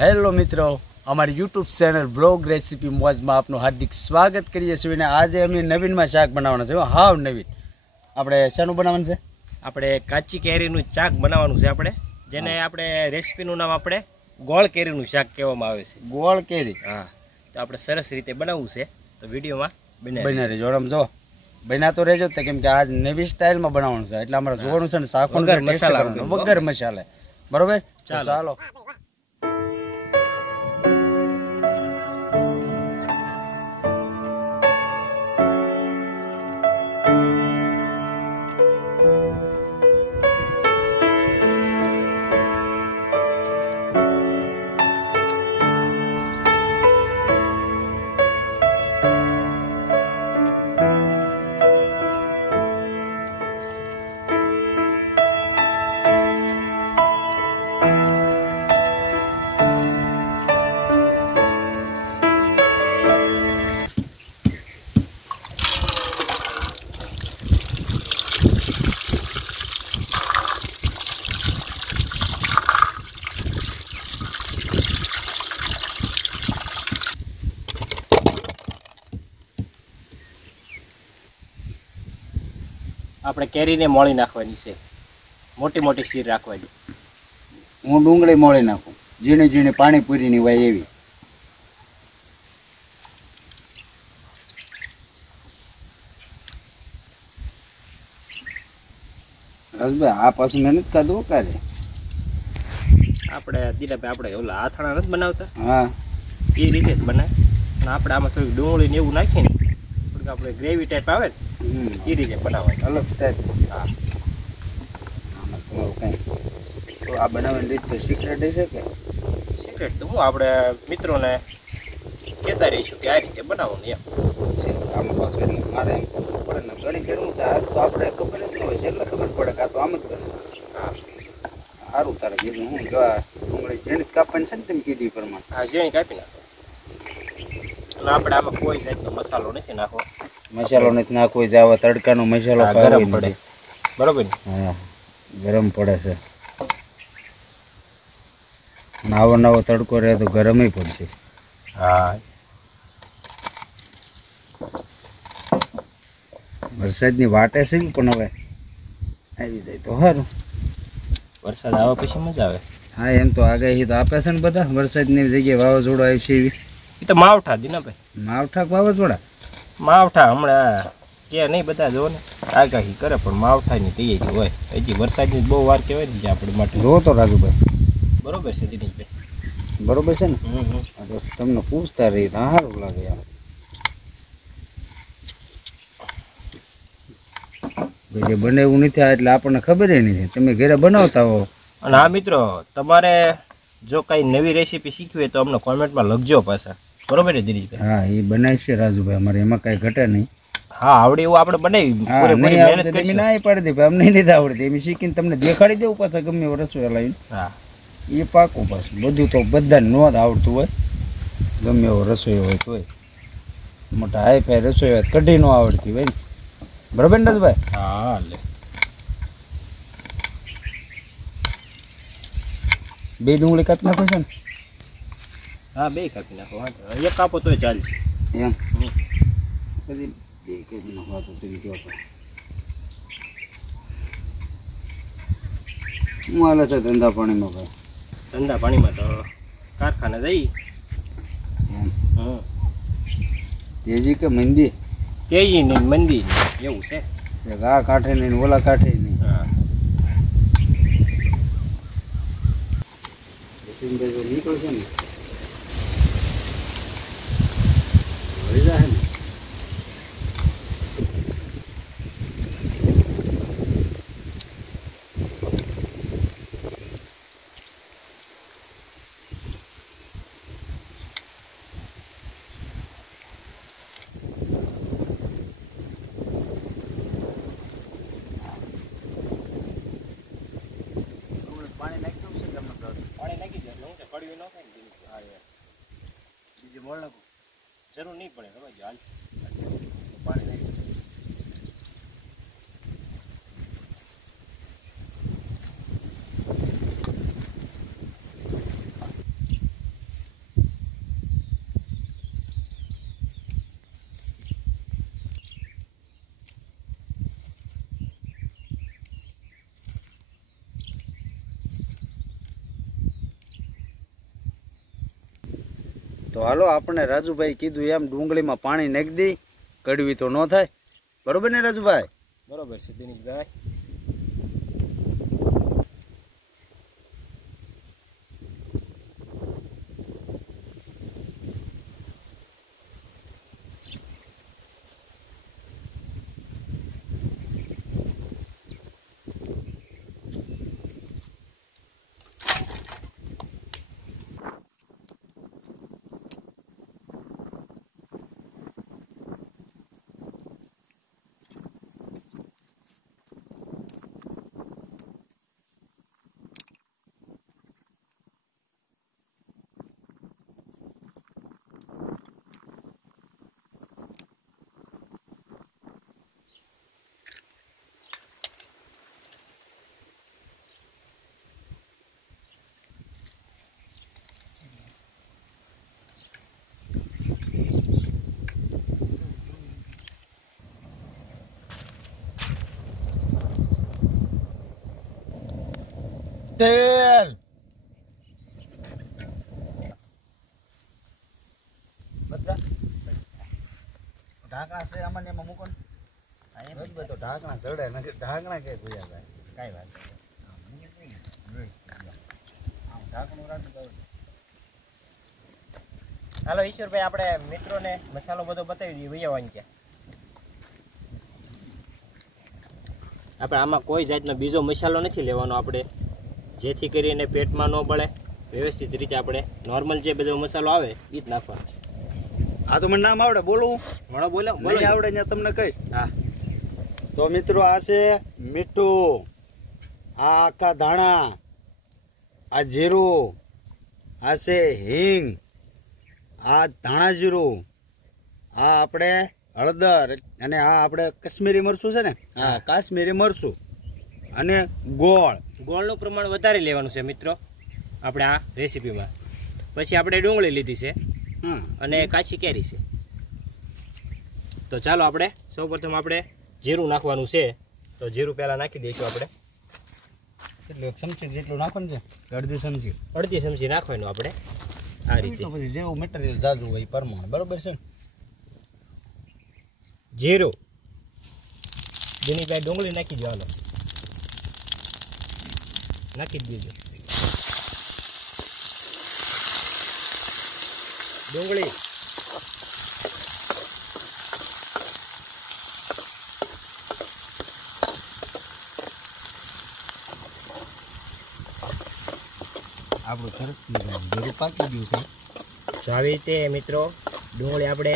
Hello મિત્રો, અમારી YouTube channel blog recipe મોજમાં આપનું હાર્દિક સ્વાગત કરીએ છીએ. અને આજે અમે નવીનમાં શાક બનાવવાનું છે, હાવ નવીન. આપણે શાનું બનાવવાનું છે? આપણે કાચી કેરીનું શાક બનાવવાનું છે. આપણે જેને આપણે રેસીપીનું નામ આપણે ગોળ કેરીનું શાક કહેવામાં આવે છે. ગોળ કેરી, હા. તો આપણે સરસ રીતે બનાવવું છે, તો વિડીયોમાં બના રહેજો. આમ જો બના તો રહેજો, કેમ કે આજ નવી સ્ટાઇલમાં બનાવવાનું છે, એટલે અમારે જોવાનું છે ને શાક વગર મસાલે. બરોબર, ચાલો. આપણે કેરીને મોળી નાખવાની છે, મોટી મોટી શીર રાખવાની. હું ડુંગળી મોળી નાખું, ઝીણી ઝીણી પાણીપુરીની હોય એવી. રસભાઈ, આ પાછું મહેનત કાઢવું કરે. આપણે દીદાભાઈ આપણે ઓલા આથાણા નથી બનાવતા, હા, એ રીતે જ બનાવે. અને આપણે આમાં થોડીક ડુંગળી ને એવું નાખીને થોડીક આપણે ગ્રેવી ટાઈપ આવે ને એ રીતે બનાવવાની. અલગ ટાઈપ. હા, આમાં તમારું કંઈ તો આ બનાવવાની રીત તો સિક્રેટ હશે કે? સિક્રેટ તો હું આપણે મિત્રોને કહેતા રહીશું કે આ રીતે બનાવવાનું એમ. આમાં પાછું એટલે મારે એમ ખબર પડે ને, ઘણી ઘરનું થાય તો આપણે ખબર જ ન હોય છે, એટલે ખબર પડે કે આ તો આમ જ કરશે. હા, સારું. તારે કીધું હું જો આ ડુંગળી ઝીણી કાપવાની છે ને, તેમ કીધી એ પ્રમાણે. હા, ઝીણી કાપી નાખો. અને આપણે આમાં કોઈ જાતનો મસાલો નથી નાખવો. મસાલો નથી નાખવો, આવા તડકાનો મસાલો ગરમ પડે. બરોબર ને? હા, ગરમ પડે છે. નાવો નવો તડકો રહે તો ગરમ પડશે. હા, વરસાદની વાટે છે પણ હવે આવી જાય તો સારું. વરસાદ આવે પછી મજા આવે. હા, એમ તો આગાહી તો આપે છે ને બધા, વરસાદની જગ્યાએ વાવાઝોડું આવશે એવી. એ તો માવઠા દીનાભાઈ, માવઠા વાવાઝોડા હમણાં કે નહીં બધા જો ને આગાહી કરે, પણ માવઠાની તૈયારી હોય. હજી વરસાદની બહુ વાર કહેવાય ને આપણે માટે. જો તો રાજુભાઈ, બરોબર છે દિનેશભાઈ? બરોબર છે ને? તમને પૂછતા રહી તો સારું લાગે. જે બનાવ્યું નથી એટલે આપણને ખબર નથી. તમે ઘરે બનાવતા હો. અને હા મિત્રો, તમારે જો કઈ નવી રેસીપી શીખવી હોય તો અમને કોમેન્ટમાં લખજો પાછા. બરોબર ને દિનેશભાઈ? હા, એ બનાવી છે રાજુભાઈ, અમારે એમાં કઈ ઘટે નહીં. હા, આવડે એવું આપણે બનાવી. ના પાડી દે, અમને નથી આવડતી. એમ શીખીને તમને દેખાડી દેવું પાછા ગમે એવો રસોઈ લાવીને. હા, એ પાકું. પાછું બધું તો બધાને ન જ આવડતું હોય, ગમે એવો રસોઈ હોય તોય. મોટા હાઈ ફાઈ રસોઈ હોય કઢી ન આવડતી હોય ને. બરોબર ને રાજુભાઈ? હા, લે બે ડુંગળી કાપી નાખો છે ને? હા, બે કાપી નાખો. એક કાપો તોય ચાલશે એમ. બધી બે કાપી નાખો તો તેવી કહો. હું હાલે છે ધંધા પાણીમાં ભાઈ? ધંધા પાણીમાં તો કારખાને જઈ. તેજી કે મંદી? તેજી ને મંદી એવું છે. આ કાંઠે નહીં ઓલા કાંઠે નહીં. હા, નીકળશે ને મળી જાય ને. પાણી નાખી દઉં છે કે પાણી નાખી દે એટલે હું કડવી ન થાય ને. હા, બીજે મોળ નાખું? જરૂર નહીં પડે. હવે હાલ પાણી નાખી. તો હાલો આપણે રાજુભાઈ કીધું એમ ડુંગળીમાં પાણી નાખી દઈ, કડવી તો ન થાય. બરોબર ને રાજુભાઈ? બરોબર છે દિનેશભાઈ. તેલ બધા ઢાંકણા છે આમાં ને એમાં મૂકો ને. તો ઢાંકણા ચડે નથી, ઢાંકણા કે ભૂયા ભાઈ કાંઈ વાત ઢાંકણું રાખી. હાલો ઈશ્વરભાઈ, આપણે મિત્રોને મસાલો બધો બતાવી દઈએ. વૈયાવાની ક્યાં આપણે આમાં કોઈ જાતનો બીજો મસાલો નથી લેવાનો આપણે, જેથી કરીને પેટમાં ન બળે. વ્યવસ્થિત રીતે આપણે નોર્મલ જે બધો મસાલો આવે એ જ નાખવાનો. આ તો મને નામ આવડે, બોલું મળો બોલો બોલો આવડે ત્યાં તમને કહીશ. હા તો મિત્રો આ છે મીઠું, આ આખા ધાણા, આ જીરું, આ છે હિંગ, આ ધાણા જીરું, આ આપણે હળદર, અને આ આપણે કાશ્મીરી મરચું છે ને, હા કાશ્મીરી મરચું, અને ગોળ. ગોળનું પ્રમાણ વધારે લેવાનું છે મિત્રો આપણે આ રેસીપીમાં. પછી આપણે ડુંગળી લીધી છે અને કાચી કેરી છે. તો ચાલો આપણે સૌપ્રથમ આપણે જીરું નાખવાનું છે. તો જીરું પહેલાં નાખી દઈશું આપણે. કેટલું? 1 ચમચી જેટલું નાખવાનું છે, અડધી ચમચી. અડધી ચમચી નાખવાનું આપણે આ રીતે. પછી જેવું મટીરિયલ જાજુ હોય એ પ્રમાણે. બરોબર છે. જીરું દિનેશભાઈ ડુંગળી નાખી દો. હાલો નાખી જ દીધું ડુંગળી. આપણું સરસ જીરું પાકી ગયું છે. તો આવી રીતે મિત્રો ડુંગળી આપણે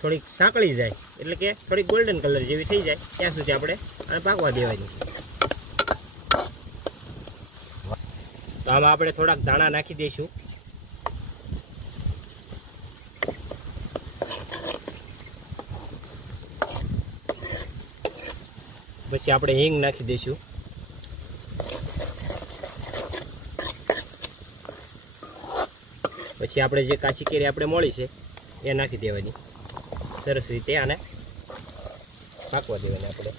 થોડીક સાંકળી જાય, એટલે કે થોડીક ગોલ્ડન કલર જેવી થઈ જાય ત્યાં સુધી આપણે આને પાકવા દેવાની છે. તો આમાં આપણે થોડાક દાણા નાખી દઈશું. પછી આપણે હિંગ નાખી દઈશું. પછી આપણે જે કાચી કેરી આપણે મોળી છે એ નાખી દેવાની. સરસ રીતે આને પાકવા દેવાની આપણે.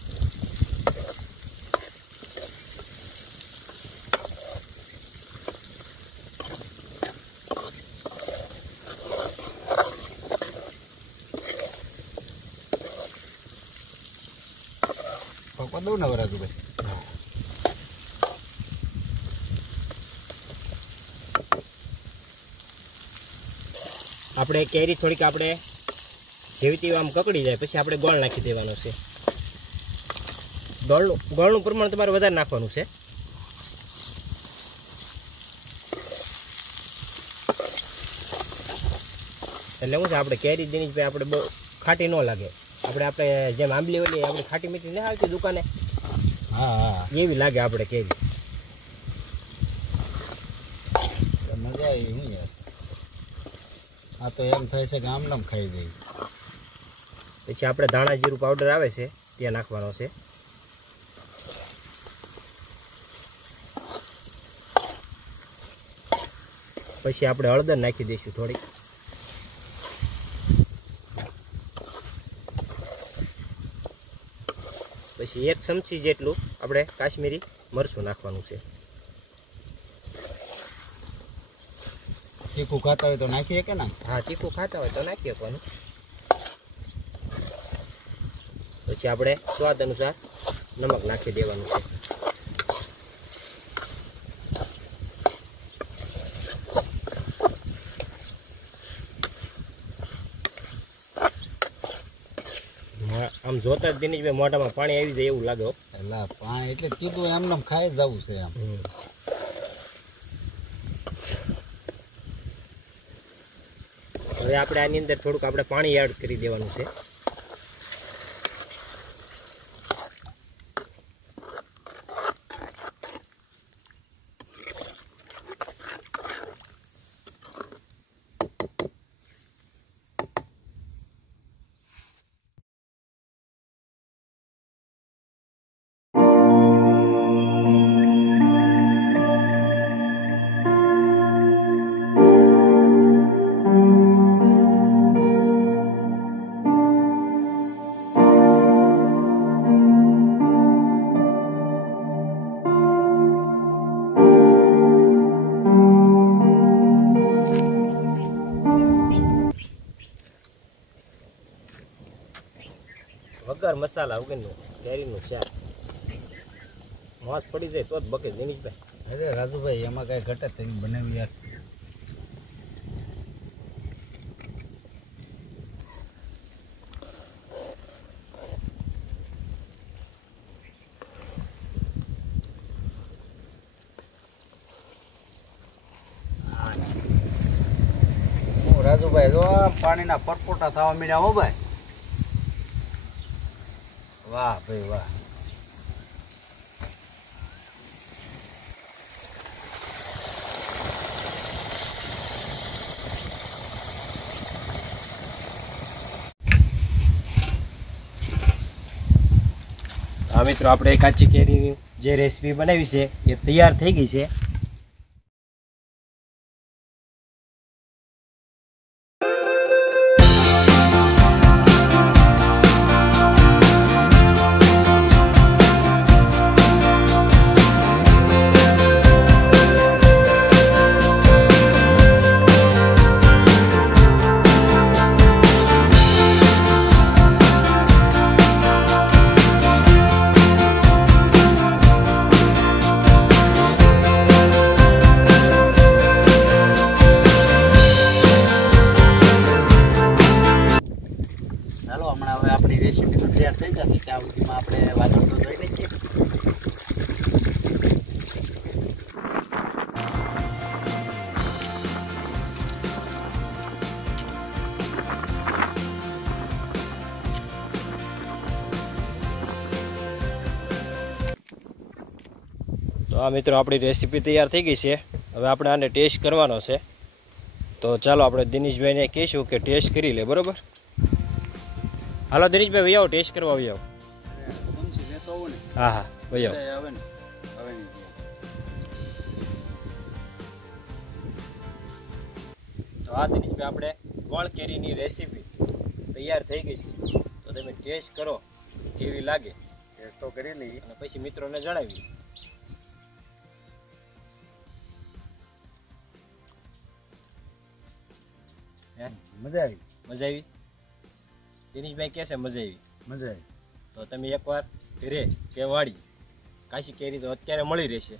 પાકવા દઉં ને વરાજુભાઈ. આપણે કેરી થોડીક આપણે જેવી તેવી આમ કકડી જાય પછી આપણે ગોળ નાખી દેવાનો છે. ગોળનું પ્રમાણ તમારે વધારે નાખવાનું છે. એટલે શું છે, આપણે કેરી દિનેશભાઈ આપણે બહુ ખાટી ન લાગે. આપણે જેમ આંબલી ઓલી આપણે ખાટી મીઠી નહીં આવતી દુકાને, હા હા એવી લાગે આપણે કેરી. મજા આવી હું યાર. આ તો એમ થાય છે કે આમ નામ ખાઈ દઈ. પછી આપણે ધાણા જીરું પાવડર આવે છે તે નાખવાનો છે. પછી આપણે હળદર નાખી દઈશું થોડીક. પછી 1 ચમચી જેટલું આપણે કાશ્મીરી મરચું નાખવાનું છે. તીખું ખાતા હોય તો નાખીએ કે ના? હા, તીખું ખાતા હોય તો નાખી શકવાનું. પછી આપણે સ્વાદ અનુસાર નમક નાખી દેવાનું છે. આમ જોતા જ દિનેશભાઈ મોઢામાં પાણી આવી જાય એવું લાગે. એટલે પાણી એટલે કીધું એમને ખાઈ જવું છે એમ. હવે આપણે આની અંદર થોડુંક આપણે પાણી એડ કરી દેવાનું છે. વગર મસાલા વગરનું કેરીનું શાક મોસ પડી જાય તો જ બકે દિનેશભાઈ. અરે રાજુભાઈ એમાં કઈ ઘટે તમે બનાવી યાર. રાજુભાઈ જો પાણીના પરપોટા થવા મળ્યા હો ભાઈ. વાહ ભાઈ વાહ. હા મિત્રો, આપણે કાચી કેરીની જે રેસીપી બનાવી છે એ તૈયાર થઈ ગઈ છે. ચાલો હમણાં હવે આપણી રેસીપી તો તૈયાર થઈ જશે ત્યાં સુધીમાં આપણે વાસણ તો ધોઈ લઈએ. તો આ મિત્રો આપણી રેસીપી તૈયાર થઈ ગઈ છે. હવે આપણે આને ટેસ્ટ કરવાનો છે. તો ચાલો આપણે દિનેશભાઈને કહીશું કે ટેસ્ટ કરી લે. બરોબર? હાલો દિનેશભાઈ, ભાઈ આવો ટેસ્ટ કરવા આવી આવો. હા હા ભાઈ આવો. તો આ દિનેશભાઈ આપણે ગોળ કેરીની રેસીપી તૈયાર થઈ ગઈ છે. તો તમે ટેસ્ટ કરો કેવી લાગે. ટેસ્ટ તો કરી લઈએ અને પછી મિત્રોને જણાવી. મજા આવી. મજા આવી? દિનેશભાઈ કહે છે મજા આવી. મજા આવી. તો તમે એકવાર ઘરે કે વાડી કાશી કેરી તો અત્યારે મળી રહેશે,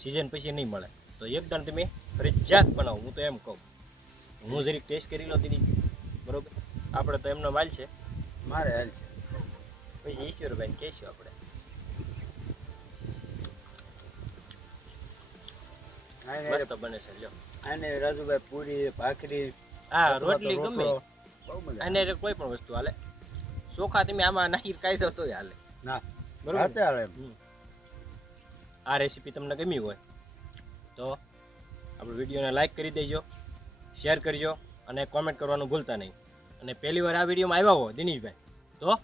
સિઝન પછી નહીં મળે. તો એકદમ તમે ફરજિયાત બનાવો. હું તો એમ કહું. હું જરીક ટેસ્ટ કરી લો દિનેશ. બરોબર? આપણે તો એમનો માલ છે. મારે હાલ છે. પછી ઈશ્વરભાઈને કહેશું આપણે. મસ્ત બને છે. લ્યો આને રાજુભાઈ પૂરી ભાખરી હા રોટલી ગમે અને કોઈ પણ વસ્તુ હાલે. ચોખા તમે આમાં નાખી ખાઈ શકો તોય હાલે. ના બરોબર? હાલે. આ રેસીપી તમને ગમી હોય તો આપણે વિડીયોને લાઈક કરી દેજો, શેર કરજો અને કોમેન્ટ કરવાનું ભૂલતા નહીં. અને પહેલી વાર આ વિડીયોમાં આવ્યા હો દિનેશભાઈ તો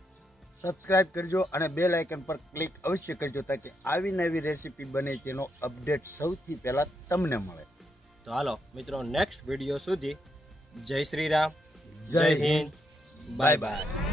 સબસ્ક્રાઇબ કરજો અને બેલ આઇકન પર ક્લિક અવશ્ય કરજો તાકે આવી નવી રેસીપી બને તેનો અપડેટ સૌથી પહેલા તમને મળે. તો હાલો મિત્રો, નેક્સ્ટ વિડીયો સુધી જય શ્રી રામ, જય હિન્દ, બાય બાય.